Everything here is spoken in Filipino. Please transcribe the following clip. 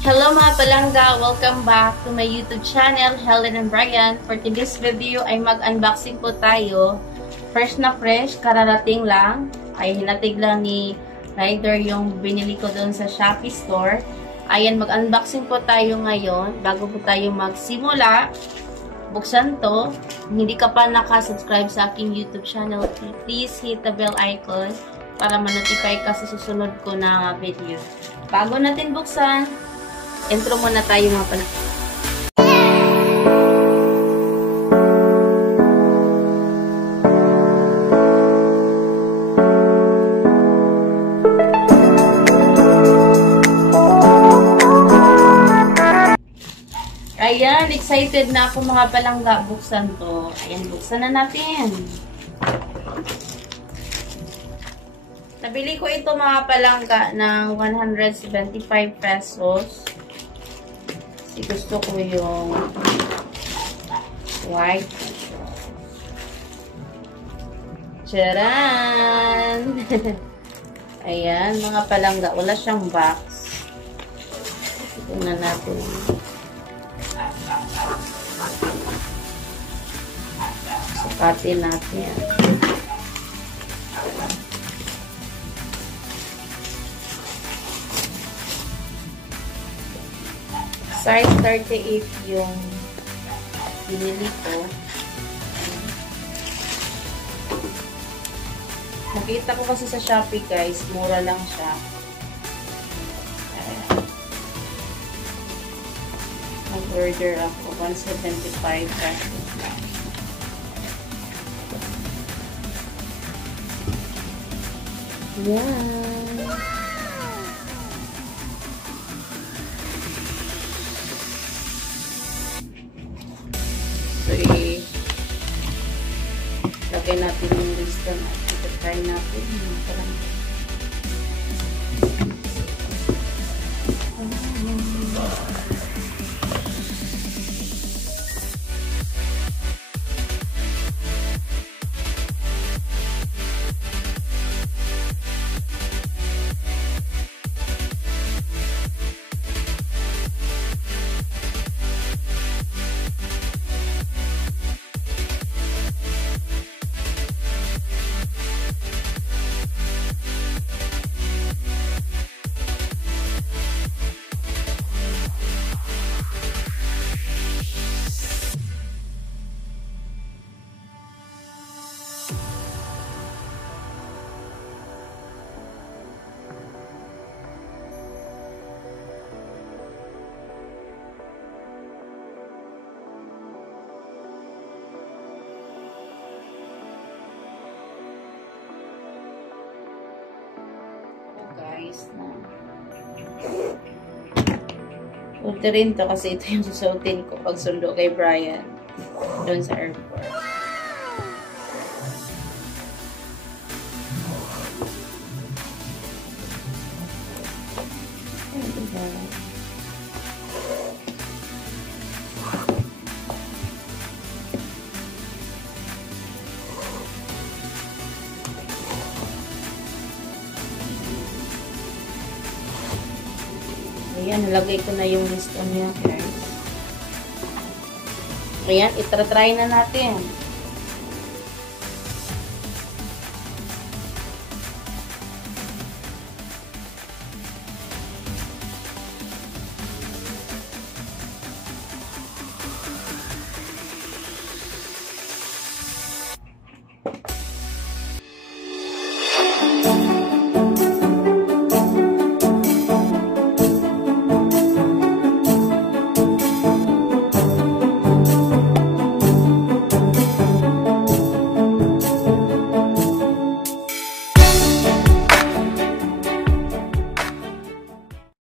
Hello mga palangga! Welcome back to my YouTube channel, Helen and Brian. For today's video ay mag-unboxing po tayo. Fresh na fresh, kararating lang. Ay hinatig lang ni Ryder yung binili ko doon sa Shopee store. Ayan, mag-unboxing po tayo ngayon. Bago po tayo magsimula, buksan to. Hindi ka pa nakasubscribe sa aking YouTube channel, please hit the bell icon para ma-notify ka sa susunod ko na video. Bago natin buksan, intro muna tayo mga pala. Ayan, excited na ako mga palangga buksan to. Ayan, buksan na natin. Nabili ko ito mga palangga ng 175 pesos. Kasi gusto ko yung white. Charan! Ayan, mga palangga. Wala siyang box. Tingnan natin. Sukatin natin yan. Size 38 yung binili ko. Nakita ko kasi sa Shopee guys, mura lang siya. Nag-order ako, 175 pesos lang. Yan. So, lagay natin yung lista natin. Try natin. Parang guys na orderin to kasi ito yung susuotin ko pag sundo kay Brian doon sa airport. Ayan, nalagay ko na yung list niya, guys. Ayan, itra-try na natin.